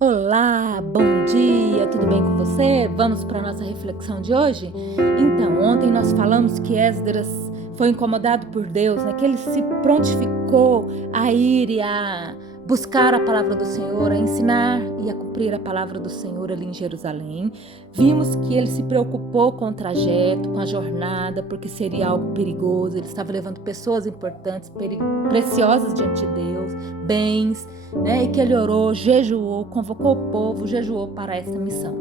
Olá, bom dia, tudo bem com você? Vamos para a nossa reflexão de hoje? Então, ontem nós falamos que Esdras foi incomodado por Deus, né? Que ele se prontificou a ir e a buscar a palavra do Senhor, a ensinar e a cumprir a palavra do Senhor ali em Jerusalém. Vimos que ele se preocupou com o trajeto, com a jornada, porque seria algo perigoso. Ele estava levando pessoas importantes, preciosas diante de Deus, bens, né? E que ele orou, jejuou, convocou o povo, jejuou para essa missão.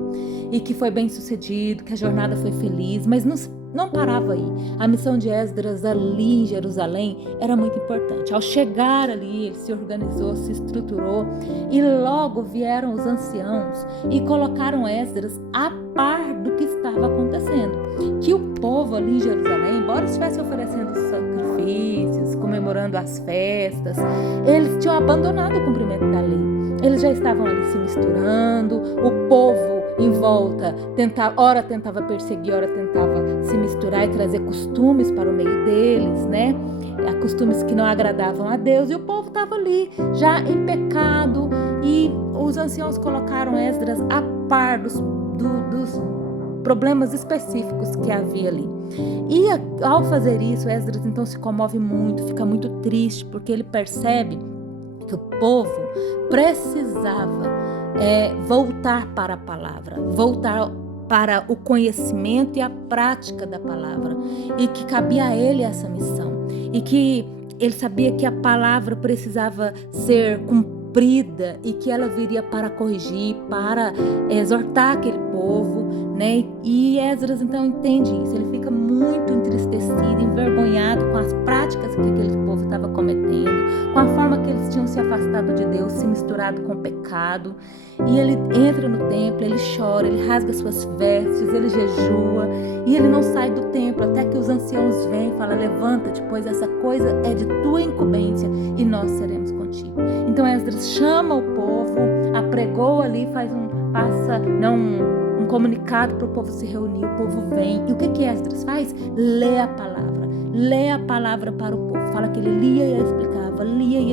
E que foi bem sucedido, que a jornada foi feliz, mas não parava aí. A missão de Esdras ali em Jerusalém era muito importante. Ao chegar ali, ele se organizou, se estruturou e logo vieram os anciãos e colocaram Esdras a par do que estava acontecendo. Que o povo ali em Jerusalém, embora estivesse oferecendo sacrifícios, comemorando as festas, eles tinham abandonado o cumprimento da lei. Eles já estavam ali se misturando, o povo em volta ora tentava perseguir, ora tentava se misturar e trazer costumes para o meio deles, né? Costumes que não agradavam a Deus, e o povo estava ali já em pecado, e os anciãos colocaram Esdras a par dos problemas específicos que havia ali. E ao fazer isso, Esdras então se comove muito, fica muito triste, porque ele percebe que o povo precisava voltar para a palavra, voltar para o conhecimento e a prática da palavra, e que cabia a ele essa missão, e que ele sabia que a palavra precisava ser cumprida e que ela viria para corrigir, para exortar aquele povo, né? E Esdras então entende isso, ele fica muito entristecido, envergonhado com as práticas que aquele povo estava cometendo, com a forma que eles tinham se afastado de Deus, se misturado com o pecado. E ele entra no templo, ele chora, ele rasga suas vestes, ele jejua, e ele não sai do templo até que os anciãos vêm e falam: levanta-te, pois essa coisa é de tua incumbência e nós seremos contigo. Então Esdras chama o povo, apregou ali, passa um comunicado para o povo se reunir, o povo vem. E o que Esdras faz? Lê a palavra para o povo. Fala que ele lia e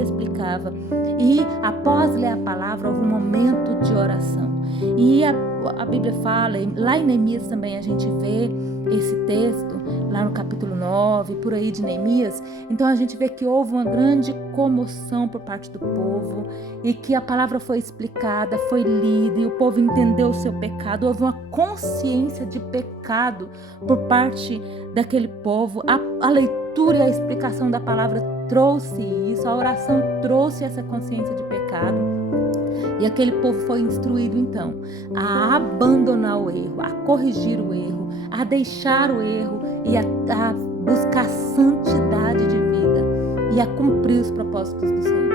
explicava. E após ler a palavra, houve um momento de oração. E a Bíblia fala, lá em Neemias também a gente vê esse texto, lá no capítulo 9, por aí de Neemias. Então a gente vê que houve uma grande comoção por parte do povo, e que a palavra foi explicada, foi lida, e o povo entendeu o seu pecado. Houve uma consciência de pecado por parte daquele povo. A leitura e a explicação da palavra trouxe isso, a oração trouxe essa consciência de pecado. E aquele povo foi instruído então a abandonar o erro, a corrigir o erro, a deixar o erro e a buscar santidade de vida e a cumprir os propósitos do Senhor.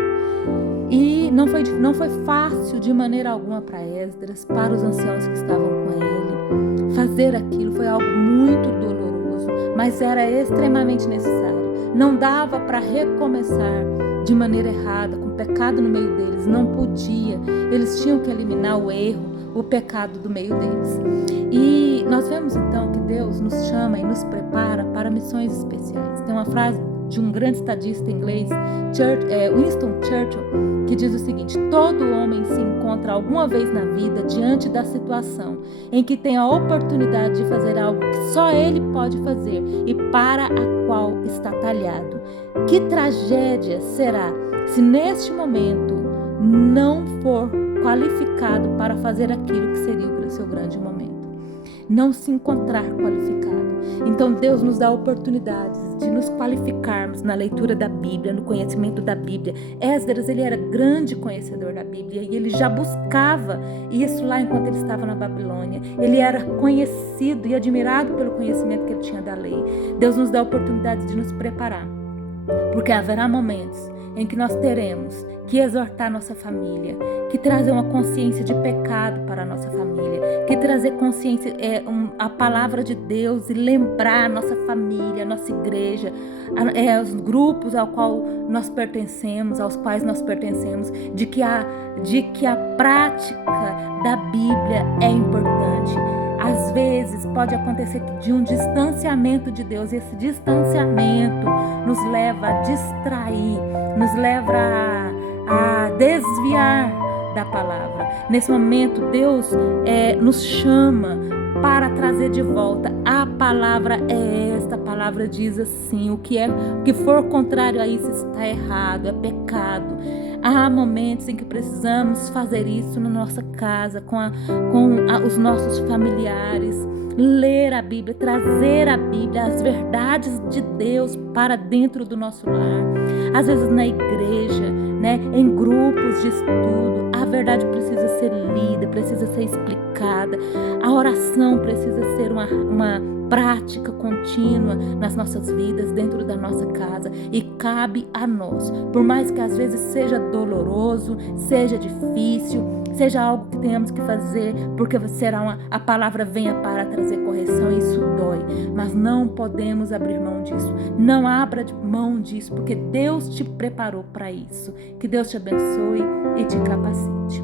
E não foi fácil de maneira alguma para Esdras, para os anciãos que estavam com ele. Fazer aquilo foi algo muito doloroso, mas era extremamente necessário. Não dava para recomeçar de maneira errada, com pecado no meio deles, não podia. Eles tinham que eliminar o erro, o pecado do meio deles. E nós vemos então que Deus nos chama e nos prepara para missões especiais. Tem uma frase de um grande estadista inglês, Winston Churchill, que diz o seguinte: todo homem se encontra alguma vez na vida diante da situação em que tem a oportunidade de fazer algo que só ele pode fazer e para a qual está talhado. Que tragédia será se neste momento não for qualificado para fazer aquilo que seria o seu grande momento. Não se encontrar qualificado. Então Deus nos dá oportunidades de nos qualificarmos na leitura da Bíblia, no conhecimento da Bíblia. Esdras, ele era grande conhecedor da Bíblia, e ele já buscava isso lá enquanto ele estava na Babilônia. Ele era conhecido e admirado pelo conhecimento que ele tinha da lei. Deus nos dá oportunidades de nos preparar, porque haverá momentos em que nós teremos que exortar nossa família, que trazer uma consciência de pecado para a nossa família, que trazer consciência, a palavra de Deus, e lembrar a nossa família, a nossa igreja, os grupos ao qual nós pertencemos, aos quais nós pertencemos, de que a prática da Bíblia é importante. Às vezes pode acontecer de um distanciamento de Deus, e esse distanciamento nos leva a distrair, nos leva a desviar da palavra. Nesse momento, Deus nos chama para trazer de volta. A palavra é esta, a palavra diz assim: o que for contrário a isso está errado, é pecado. Há momentos em que precisamos fazer isso na nossa casa, com os nossos familiares, ler a Bíblia, trazer a Bíblia, as verdades de Deus para dentro do nosso lar. Às vezes na igreja, né, em grupos de estudo, a verdade precisa ser lida, precisa ser explicada. A oração precisa ser uma prática contínua nas nossas vidas, dentro da nossa casa, e cabe a nós, por mais que às vezes seja doloroso, seja difícil, seja algo que tenhamos que fazer, porque a palavra venha para trazer correção, e isso dói, mas não podemos abrir mão disso. Não abra mão disso, porque Deus te preparou para isso. Que Deus te abençoe e te capacite.